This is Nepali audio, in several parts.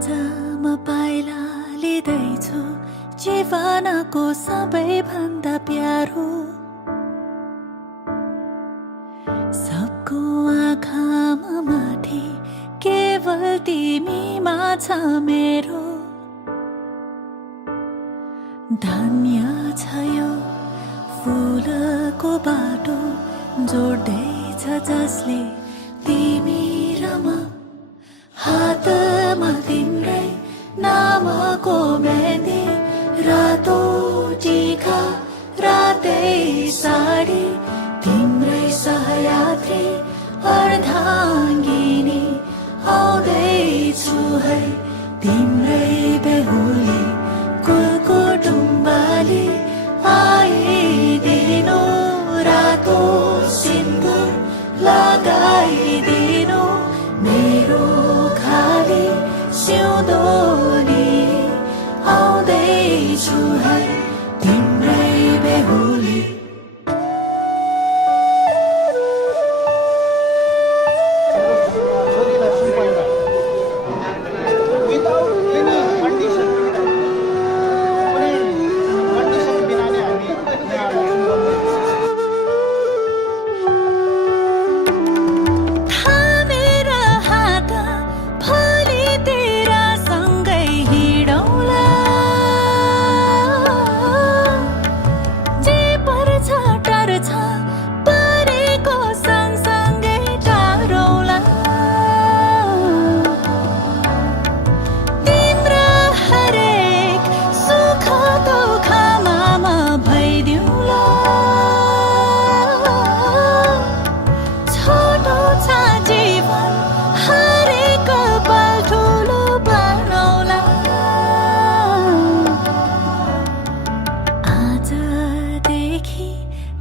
आज म पाइला लिँदैछु जीवनको सबैभन्दा प्यारो सबको आँखामा माथि केवल तिमीमा छ मेरो धन्य छ यो फुलको बाटो जोड्दैछ जसले तिमी र म हातमा तिम्रै नामको मेहन्दी रातो टीका रातै साडी तिम्रै सहयात्री अर्धाङ्गिनी आउँदैछु है तिम्रै बेहुली कुटुम्बाली आइदिनु रातो सिन्दुर लगाइदिनु मेरो खाली सिउँदोली आउँदैछु है तिम्रै बेहुली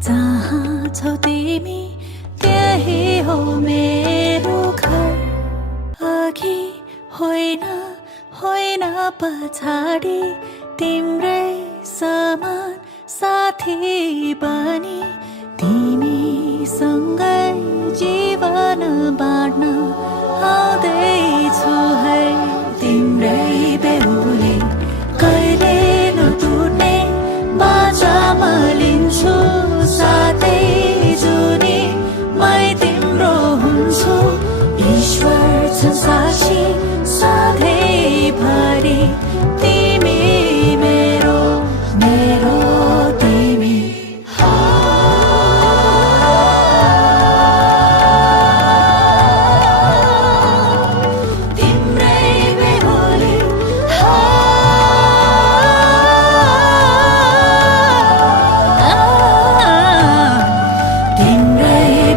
जहाँ छौ तिमी त्यही हो मेरो घर अघि होइन होइन पछाडि तिम्रै समान साथी बनी तिमीसँगै जीवन बाँड्न आउँदैछु है तिम्रै बेहुली कहिले नटुट्ने बाचामा लिन्छु साथै जुनी मै तिम्रो हुन्छु ईश्वर छ साक्षी सधैँभरि तिमी मेरो मेरो तिमी तिम्रै बेहुली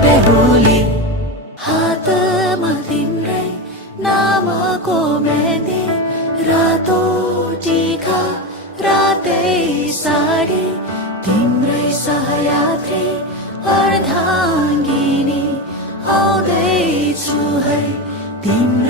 बेहुली हातमा तिम्रै नामको मेहन्दी रातो टीका रातै साडी तिम्रै सहयात्री अर्धाङ्गिनी आउँदैछु है तिमी